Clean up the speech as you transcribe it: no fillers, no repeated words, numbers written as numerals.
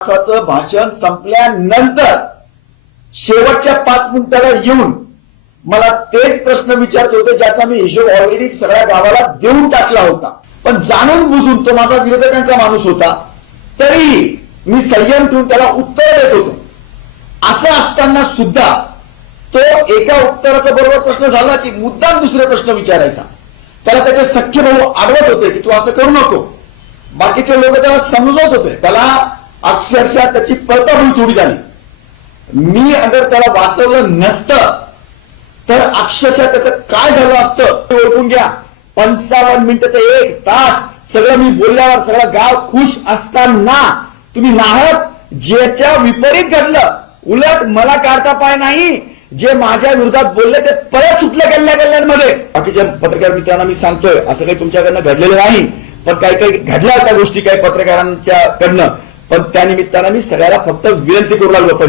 भाषण संपल्यानंतर शेवटच्या 5 मिनिटाला येऊन मला तेच प्रश्न विचारत होते ज्याचा मी हिशोब ऑलरेडी सगळ्या गावाला देऊन टाकला होता। पण जाणून बुजून तो माझा विरोधकांचा माणूस होता, तरी मी संयम ठेवून त्याला उत्तर देत होतो। असं असताना सुद्धा तो एका उत्तराचा बरोबर प्रश्न झाला की मुद्दाम दुसरे प्रश्न विचारायचा। त्याला त्याचे सख्खे भाऊ अडवत होते की तू असं करू नको, बाकीचे लोक त्याला समजवत होते। त्याला अक्षरशः त्याची पळताभुई थोडी झाली। मी अगर त्याला वाचवलं नसतं तर अक्षरशः त्याचं काय झालं असतं ते ओळखून घ्या। 55 मिनिटं ते 1 तास सगळं मी बोलल्यावर सगळं गाव खुश असताना तुम्ही नाहक ज्याच्या विपरीत घडलं, उलट मला काढता पाय नाही, जे माझ्या विरोधात बोलले ते परत सुटले गल्ल्यांमध्ये। बाकीच्या पत्रकार मित्रांना मी सांगतोय असं काही तुमच्याकडनं घडलेलं नाही, पण काही घडल्या त्या गोष्टी काही पत्रकारांच्या कडनं, पण त्या निमित्तानं मी सगळ्याला फक्त विनंती करू लागलो। पण